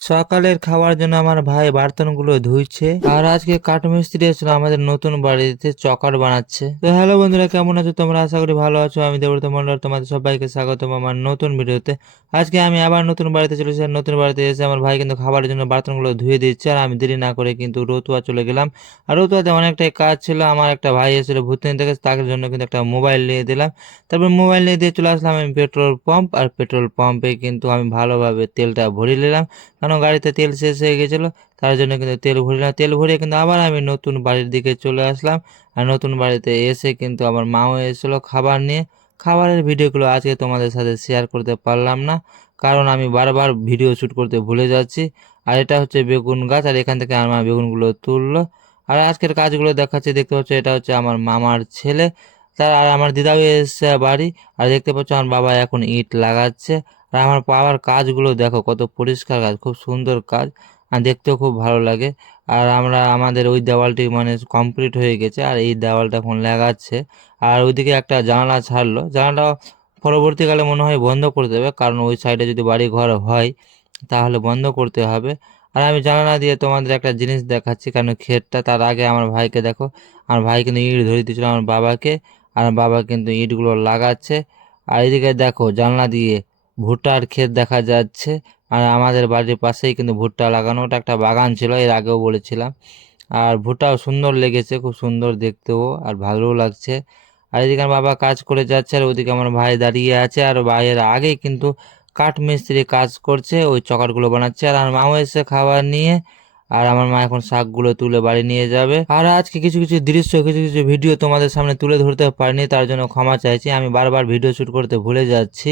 সকালের খাওয়ার জন্য আমার ভাই বার্তনগুলো ধুইছে আর আজকে কাঠমিস্ত্রি এসেছিল আমাদের নতুন বাড়িতে চকার বানাচ্ছে। তো হ্যালো বন্ধুরা, কেমন আছো তোমরা? আশা করি ভালো আছো। আমি দেবব্রত মন্ডল, তোমাদের সবাইকে স্বাগতম আমার নতুন ভিডিওতে। আজকে আমি আবার নতুন বাড়িতে চলেছি আর নতুন বাড়িতে এসে আমার ভাই কিন্তু খাবারের জন্য বার্তনগুলো ধুয়ে দিচ্ছে আর আমি দেরি না করে কিন্তু রতুয়া চলে গেলাম। আর রতুয়াতে অনেকটাই কাজ ছিল। আমার একটা ভাই এসেছিল ভূতনি থেকে, তার জন্য কিন্তু একটা মোবাইল নিয়ে দিলাম। তারপর মোবাইল নিয়ে দিয়ে চলে আসলাম আমি পেট্রোল পাম্প। আর পেট্রোল পাম্পে কিন্তু আমি ভালোভাবে তেলটা ভরিয়ে নিলাম, কারণ গাড়িতে তেল শেষ হয়ে গেছিলো। তার জন্য কিন্তু তেল ভরলাম, তেল ভরিয়ে কিন্তু আবার আমি নতুন বাড়ির দিকে চলে আসলাম। আর নতুন বাড়িতে এসে কিন্তু আমার মাও এসেছিলো খাবার নিয়ে। খাবারের ভিডিওগুলো আজকে তোমাদের সাথে শেয়ার করতে পারলাম না, কারণ আমি বারবার ভিডিও শ্যুট করতে ভুলে যাচ্ছি। আর এটা হচ্ছে বেগুন গাছ, আর এখান থেকে আমার বেগুনগুলো তুললো। আর আজকের কাজগুলো দেখাচ্ছি, দেখতে পাচ্ছ এটা হচ্ছে আমার মামার ছেলে। তার আর আমার দিদাও এসছে বাড়ি। আর দেখতে পাচ্ছ আমার বাবা এখন ইট লাগাচ্ছে। আর আমার পাওয়ার কাজগুলো দেখো, কত পরিষ্কার কাজ, খুব সুন্দর কাজ, আর দেখতেও খুব ভালো লাগে। আর আমাদের ওই দেওয়ালটি মানে কমপ্লিট হয়ে গেছে, আর এই দেওয়ালটা এখন লাগাচ্ছে। আর ওইদিকে একটা জানালা ছাড়লো, জানালাটা পরবর্তীকালে মনে হয় বন্ধ করে দেবে, কারণ ওই সাইডে যদি বাড়ি ঘর হয় তাহলে বন্ধ করতে হবে। আর আমি জানালা দিয়ে তোমাদের একটা জিনিস দেখাচ্ছি, কারণ ক্ষেতটা, তার আগে আমার ভাইকে দেখো। আমার ভাই কিন্তু ইট ধরে দিয়েছিল আমার বাবাকে, আর বাবা কিন্তু ইটগুলো লাগাচ্ছে। আর এদিকে দেখো জানলা দিয়ে ভুট্টার ক্ষেত দেখা যাচ্ছে। আর আমাদের বাড়ির পাশেই কিন্তু ভুট্টা লাগানো, ওটা একটা বাগান ছিল, এর আগেও বলেছিলাম। আর ভুট্টাও সুন্দর লেগেছে, খুব সুন্দর দেখতেও আর ভালোও লাগছে। আর এদিকে আমার বাবা কাজ করে যাচ্ছে, আর ওদিকে আমার ভাই দাঁড়িয়ে আছে। আর ভাইয়ের আগেই কিন্তু কাঠ মিস্ত্রি কাজ করছে, ওই চকারগুলো বানাচ্ছে। আর আমার মাও এসে খাবার নিয়ে। আর আমার মা এখন শাকগুলো তুলে বাড়ি নিয়ে যাবে। আর আজকে কিছু কিছু দৃশ্য, কিছু কিছু ভিডিও তোমাদের সামনে তুলে ধরতে পারিনি, তার জন্য ক্ষমা চাইছি। আমি বারবার ভিডিও শ্যুট করতে ভুলে যাচ্ছি।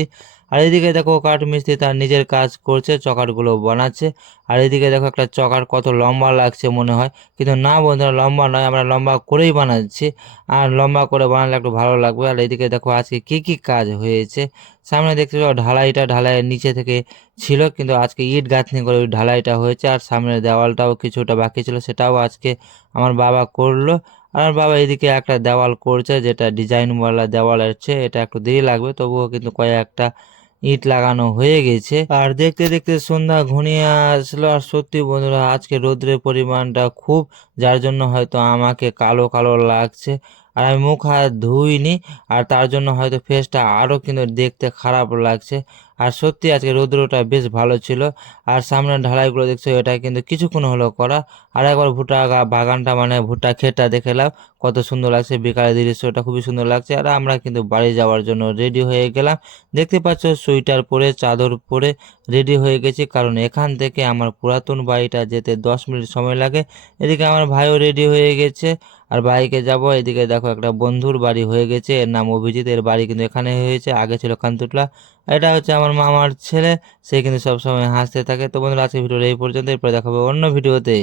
আর এদিকে দেখো কাঠ মিস্ত্রি তার নিজের কাজ করছে, চকারগুলো বানাচ্ছে। আর এদিকে দেখো একটা চকার কত লম্বা লাগছে মনে হয়, কিন্তু না বন্ধুরা, লম্বা নয়, আমরা লম্বা করেই বানাচ্ছি। আর লম্বা করে বানালে একটু ভালো লাগবে। আর এদিকে দেখো আজকে কি কি কাজ হয়েছে। সামনে দেখতে পাচ্ছ ঢালাইটা, ঢালাইয়ের নিচে থেকে ছিল, কিন্তু আজকে ইট গাঁথনি করে ওই ঢালাইটা হয়েছে। আর সামনের দেওয়ালটাও কিছুটা বাকি ছিল, সেটাও আজকে আমার বাবা করলো। আর আমার বাবা এদিকে একটা দেওয়াল করছে, যেটা ডিজাইনওয়ালা দেওয়াল আছে, এটা একটু দেরি লাগবে, তবুও কিন্তু কয়েকটা ইট লাগানো হয়ে গেছে। আর দেখতে দেখতে সন্ধ্যা ঘনিয়ে আসলো। আর সত্যি বন্ধুরা, আজকে রোদ্রের পরিমাণটা খুব, যার জন্য হয়তো আমাকে কালো কালো লাগছে। আর আমি মুখ হাত ধুইনি, আর তার জন্য হয়তো ফেসটা আরও কিন্তু দেখতে খারাপ লাগছে। আর সত্যি আজকে রৌদ্রটা বেশ ভালো ছিল। আর সামনের ঢালাইগুলো দেখছো, এটা কিন্তু কিছুক্ষণ হলো করা। আর একবার বাগানটা মানে ভুট্টা ক্ষেতটা দেখে নাও, কত সুন্দর লাগছে। বিকালের দৃশ্যটা খুবই সুন্দর লাগছে। আর আমরা কিন্তু বাড়ি যাওয়ার জন্য রেডি হয়ে গেলাম। দেখতে পাচ্ছ সোয়েটার পরে, চাদর পরে রেডি হয়ে গেছি, কারণ এখান থেকে আমার পুরাতন বাড়িটা যেতে 10 মিনিট সময় লাগে। এদিকে আমার ভাইও রেডি হয়ে গেছে, আর বাইকে যাব। এদিকে দেখো একটা বন্ধুর বাড়ি হয়ে গেছে, এর নাম অভিজিৎ, এর বাড়ি কিন্তু এখানে হয়েছে, আগে ছিল কান্তুটলা। এটা হচ্ছে আমার মামার ছেলে, সে কিন্তু সবসময় হাসতে থাকে। তো বন্ধুরা, আজকে ভিডিওটা এই পর্যন্ত, এরপরে দেখাবো অন্য ভিডিওতে।